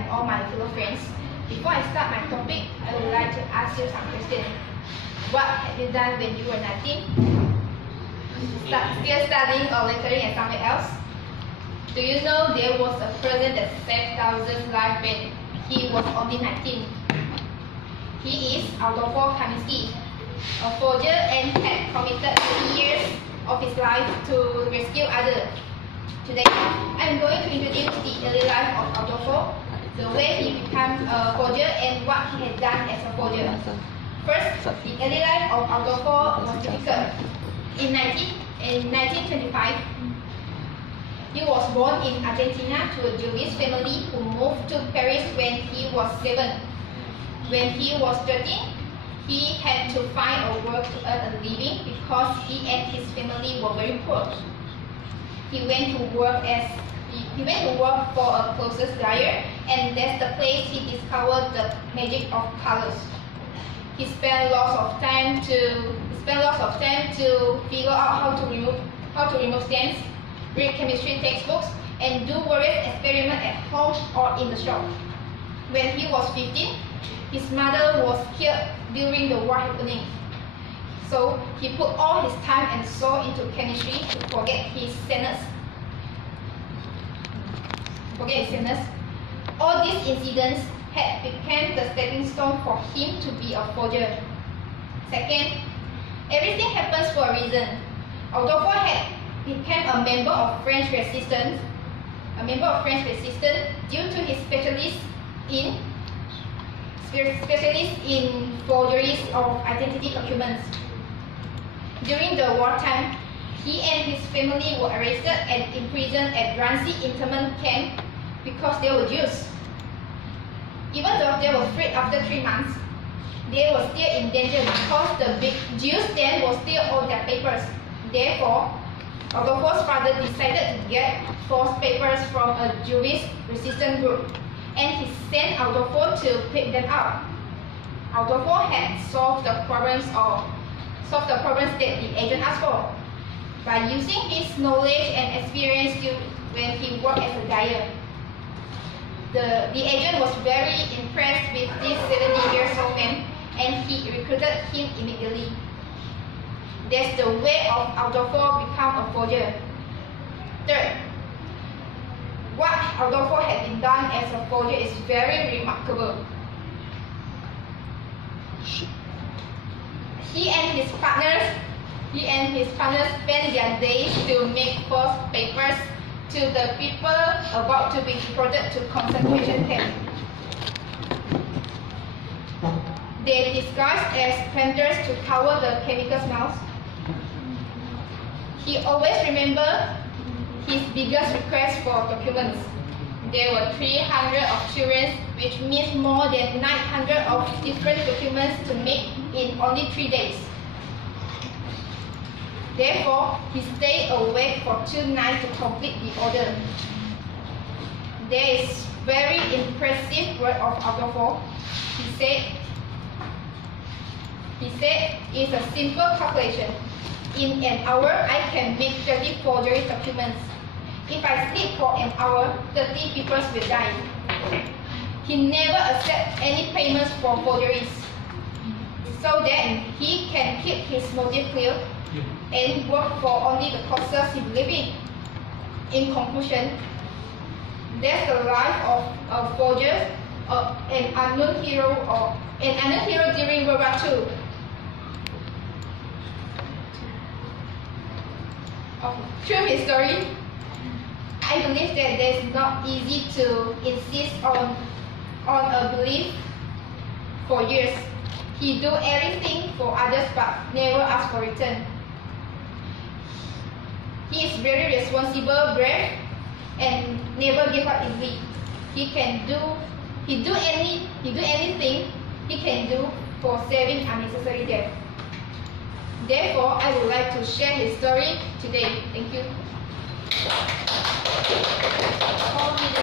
and all my fellow friends. Before I start my topic, I would like to ask you some questions. What have you done when you were 19? Still studying or lecturing at somewhere else? Do you know there was a person that saved thousands of lives when he was only 19? He is Adolfo Kaminsky, a forger and had committed 30 years of his life to rescue others. Today, I am going to introduce the early life of Adolfo, the way he became a forger and what he had done as a forger. First, the early life of Adolfo was difficult. In 1925, he was born in Argentina to a Jewish family who moved to Paris when he was 7. When he was 13, he had to find a work to earn a living because he and his family were very poor. He went to work for a clothes dyer, and that's the place he discovered the magic of colors. He spent lots of time to figure out how to remove stains, read chemistry textbooks, and do various experiments at home or in the shop. When he was 15, his mother was killed during the war happening. So he put all his time and soul into chemistry to forget his sadness. All these incidents had become the stepping stone for him to be a forger. Second, everything happens for a reason. Adolfo had become a member of French resistance due to his specialist in forgeries of identity documents. During the wartime, he and his family were arrested and imprisoned at Drancy internment camp because they were Jews. Even though they were freed after 3 months, they were still in danger because the big Jews then will still own their papers. Therefore, Adolfo's father decided to get false papers from a Jewish resistance group, and he sent Adolfo to pick them up. Adolfo had solved the problems that the agent asked for by using his knowledge and experience when he worked as a dyer. The agent was very impressed with this 70-year-old man, and he recruited him immediately. That's the way of Adolfo become a forger. Third, what Adolfo had been done as a forger is very remarkable. He and his partners spent their days to make false papers to the people about to be deported to concentration camps. They disguised as planters to cover the chemical smells. He always remembered his biggest request for documents. There were 300 of children, which means more than 900 of different documents to make in only 3 days. Therefore, he stayed awake for 2 nights to complete the order. There is very impressive word of Adolfo. He said, it's a simple calculation. In an hour, I can make 30 forgery documents. If I sleep for an hour, 30 people will die. He never accepted any payments for forgeries, so that he can keep his motive clear and work for only the causes he believes in. In conclusion, that's the life of a forger, an unknown hero during World War II. Through his story, I believe that it's not easy to insist on a belief for years. He do everything for others but never ask for return. He is very responsible, brave, and never give up easily. He do anything he can do for saving unnecessary death. Therefore, I would like to share his story today. Thank you.